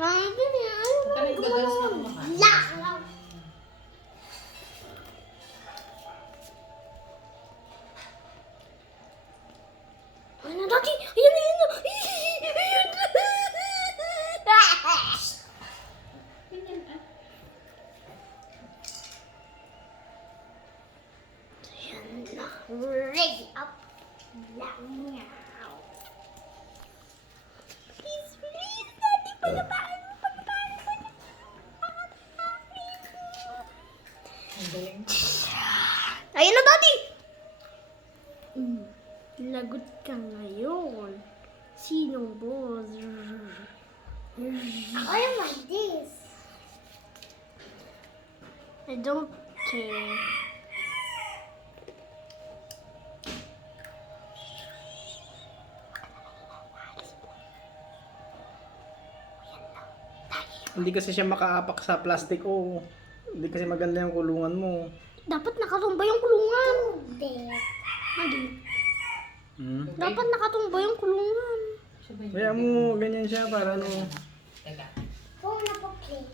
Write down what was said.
Ano dati? Ayan na, ayan na. Ayan na. Ready up. Please, please. Dati palabaan mo. Ayan na, Daddy! Lagot ka ngayon. Sinong boss? I don't like this. I don't care. Hindi kasi siya makaapak sa plastic o. Hindi kasi maganda yung kulungan mo. Dapat nakatumba yung kulungan. Hindi. Dapat nakatumba yung kulungan. Kaya mo ganyan siya para ano. Kung napukli.